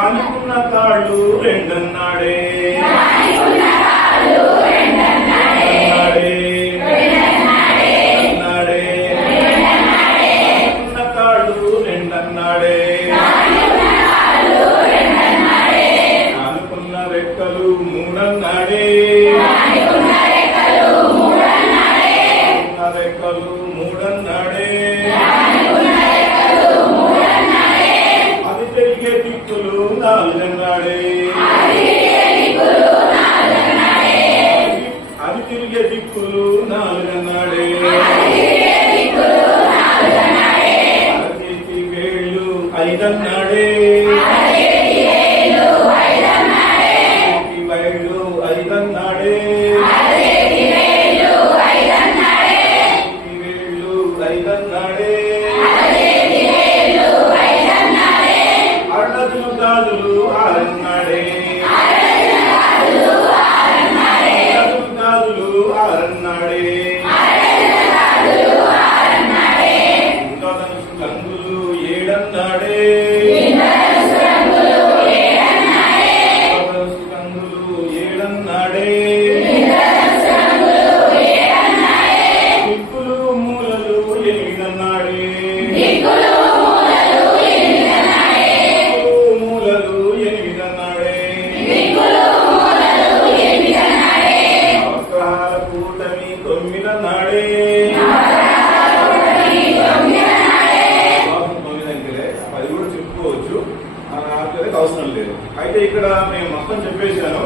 దానికున్న తాళ్ళు రెండన్నాడే అనుకున్న రెక్కలు మూడన్నాడే అది తిరిగే దిక్కులు నాలుగన్నాడే అది తిరిగే దిక్కులు నాలుగన్నాడే అరచేతి వేళ్ళు ఐదన్నాడే వేళ్ళు ఐదన్నాడే ఐదన్నాడే అడ్డదులు గాజులు ఆరన్నాడే గాజులు ఆరన్నాడే కంగులు ఏడన్నాడే కంగులు ఏడన్నాడే దిక్కులు మూలలు ఎనిమిదన్నాడే మూలలు ఎనిమిదన్నాడే నవగ్రహాల కూటమి తొమ్మిదన్నాడే అది కూడా చెప్పుకోవచ్చు అవసరం లేదు. అయితే ఇక్కడ నేను మొత్తం చెప్పేశాను.